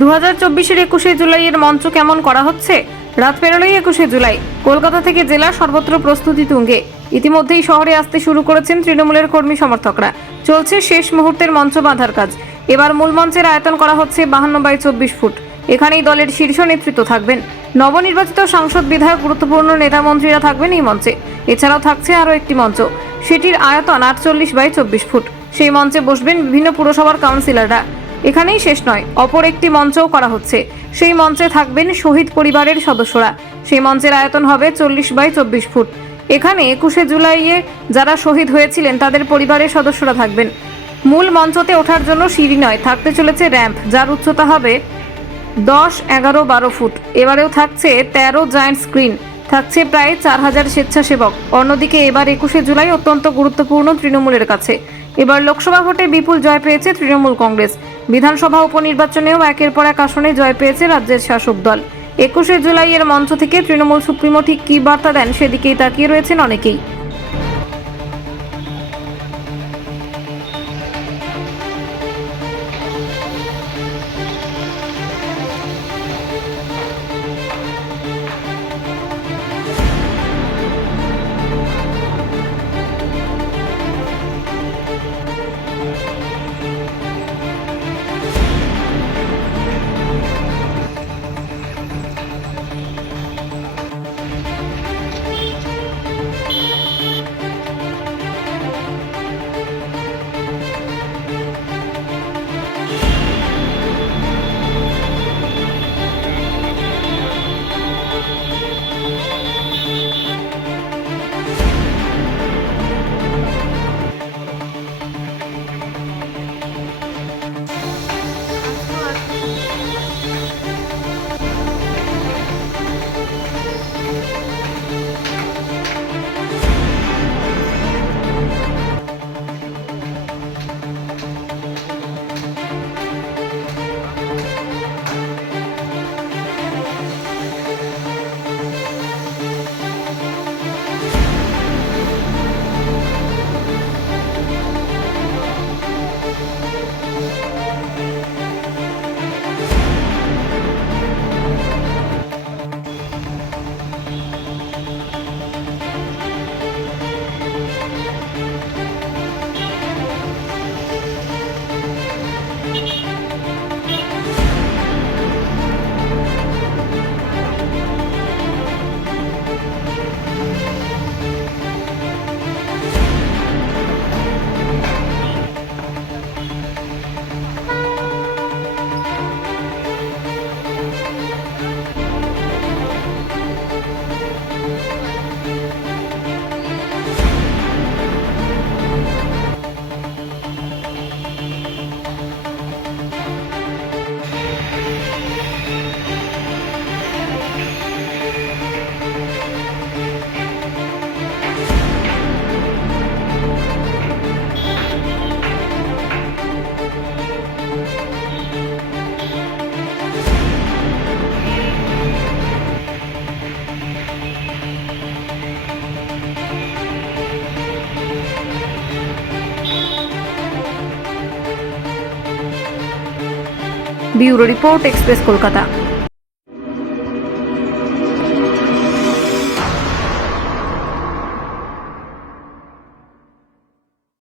2024-এর 21শে জুলাইয়ের মঞ্চ কেমন করা হচ্ছে? রাত পেরোলেই 21শে জুলাই। কলকাতা থেকে জেলা সর্বত্র প্রস্তুতি তুঙ্গে। ইতিমধ্যেই শহরে আসতে শুরু করেছেন তৃণমূলের কর্মী সমর্থকরা। চলছে শেষ মুহূর্তের মঞ্চ বাঁধার কাজ। এবার মূল মঞ্চের আয়তন করা হচ্ছে 52/24 ফুট। এখানেই দলের শীর্ষ নেতৃত্ব থাকবেন। নবনির্বাচিত সাংসদ, বিধায়ক, গুরুত্বপূর্ণ নেতা মন্ত্রীরা থাকবেন এই মঞ্চে। এছাড়াও থাকছে আরও একটি মঞ্চ, সেটির আয়তন 48/24 ফুট। সেই মঞ্চে বসবেন বিভিন্ন পুরসভার কাউন্সিলররা। এখানেই শেষ নয়, অপর একটি মঞ্চও করা হচ্ছে। সেই মঞ্চে থাকবেন শহীদ পরিবারের সদস্যরা। সেই মঞ্চের আয়তন হবে 40/24 ফুট। এখানে 21শে জুলাইয়ে যারা শহীদ হয়েছিলেন তাদের পরিবারের সদস্যরা থাকবেন। মূল মঞ্চতে ওঠার জন্য সিঁড়ি নয়, থাকতে চলেছে র্যাম্প, যার উচ্চতা হবে 10, 11, 12 ফুট। এবারেও থাকছে 13 জায়ান্ট স্ক্রিন, থাকছে প্রায় 4000 স্বেচ্ছাসেবক। অন্যদিকে এবার 21শে জুলাই অত্যন্ত গুরুত্বপূর্ণ তৃণমূলের কাছে। এবার লোকসভা ভোটে বিপুল জয় পেয়েছে তৃণমূল কংগ্রেস। বিধানসভা উপনির্বাচনেও একের পর এক আসনে জয় পেয়েছে রাজ্যের শাসক দল। 21শে জুলাইয়ের মঞ্চ থেকে তৃণমূল সুপ্রিমো ঠিক কী বার্তা দেন সেদিকেই তাকিয়ে রয়েছেন অনেকেই। Bureau report, express Kolkata.